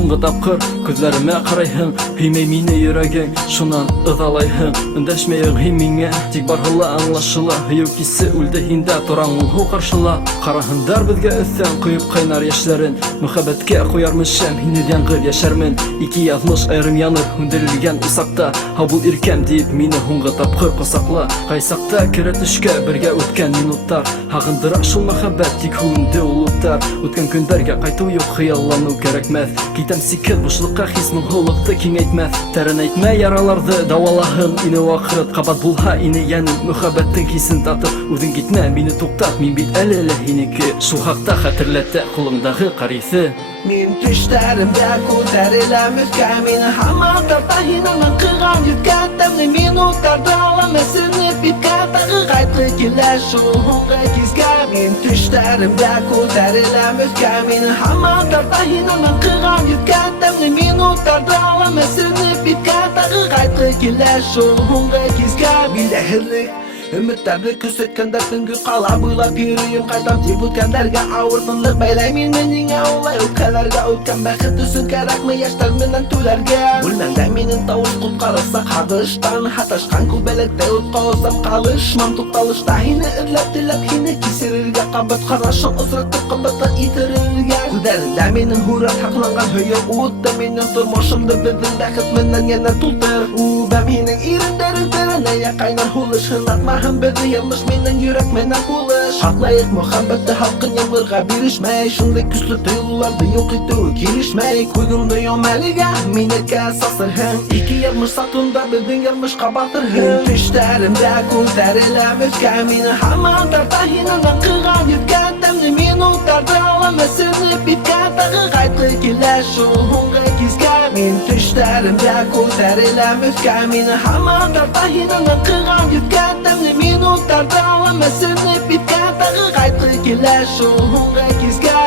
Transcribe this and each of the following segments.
хуңгы тапкыр күзләремә карайһың, һөймәй мине йөрәгең, шунан ыҙалайһың. Өндәшмәйһең һин миңә, тик барһыла аңлашыла. Һөйөү кисе үлде һиндә, торан ул һыу ҡаршыла. Ҡараһындар беҙгә өҫтән, ҡойоп ҡайнар йәштәрен. Мөхәббәткә ҡуярмы шәм, һине яңғыр йәшәрмен. Ике яҙмыш айырым яныр, һүндерелгән усаҡта. Һабул иркәм диеп мине һуңғы тапҡыр ҡосаҡла. Ҡай саҡта керә төшкә бергә үткән минуттар. Һағындыра шул мөхәббәт, тик һүнде ул уттар. Үткән көндәргә ҡайтыу юҡ, хыялланыу кәрәкмәҫ. Китәм сикһеҙ бушлыҡҡа, хис моңһоулыҡты киңәйтмәҫ. Тәрәнәйтмә яраларҙы, дауалаһын ине ваҡыт. Ҡабат булһа ине йәнем, мөхәббәттең хисен татып. Үҙең китмә, мине туҡтат, мин бит әле лә һинеке. Шул хаҡта хәтерләтә ҡулыңдағы ҡариҫе. Мин төштәремдә күтәреләм өҫкә, мине һаман тарта һинең ҡыған йөккә. Тәмле минуттарҙа алам әсенеп биткә, тағы ҡайтҡы килә шул һуңғы кискә. Мин төштәремдә күтәреләм өҫкә, мине һаман тарта һинең ҡыған йөккә. Тәмле минуттарҙа алам әсенеп биткә, тағы ҡайтҡы килә шул һуңғы кискә. Биләһеҙлек өмөттәрҙе көсөткәндәр, төнгө ҡала буйлап йөрөйөм ҡайтам тип үткәндәргә. Ауыр тынлыҡ бәйләй мине ниңә улай үпкәләргә. Үткән бәхет өсөн кәрәкме йәштәр менән түләргә. Бүлмәңдә минең тауыш ҡотҡарыса һағыштан, һаташҡан күбәләктә утҡа осам ҡалышмам. Туҡталышта һине эҙләп теләп, һине кисерергә. Ҡабат ҡарашын осратып ҡабатлап итерергә. Күҙҙәрендә минең һүрәт һаҡланған һөйөү утты. Минең тормошомдо беҙҙең бәхет менән йәнә тултыр. Үбәм һинең ирендәрең тәрәнәйә ҡайнар һулыш. Һынатмаһын беҙҙе яҙмыш минең йөрәк менән булыш. Һаҡлайыҡ мөхәббәтте һалҡын ямғырға бирешмәй. Шундай көслө тойғоларҙы юҡ итеү килешмәй. Күҙеңде йом әлегә, минекә сасырһың. Ике яҙмыш сатында беҙҙең яҙмышҡа батырһың. Мин төштәремдә күтәреләм өҫкә, мине һаман тарта һинең ҡыған йөккә. Тәмле минуттарҙы алам әсенеп биткә, тағы ҡайтҡы килә шул һуңғы кискә. Мин төштәремдә күтәреләм өҫкә, мине һаман тарта һинең ҡыған йөккә. Тәмле минуттарҙы алам әсенеп биткә, тағы ҡайтҡы килә шул һуңғы кискә.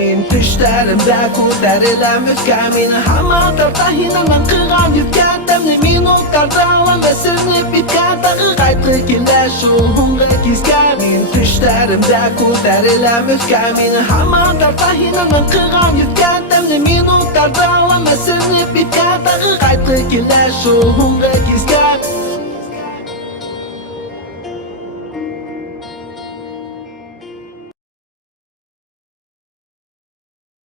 Мин төштәремдә күтәреләм өҫкә, мине һаман тарта һинең ҡыған йөккә. Тәмле минуттарҙы алам әсенеп биткә, тағы ҡайтҡы килә шул һуңғы кискә. Мин төштәремдә күтәреләм өҫкә, мине һаман тарта һинең ҡыған йөккә. Тәмле минуттарҙы алам әсенеп биткә, тағы ҡайтҡы килә шул һуңғы кискә.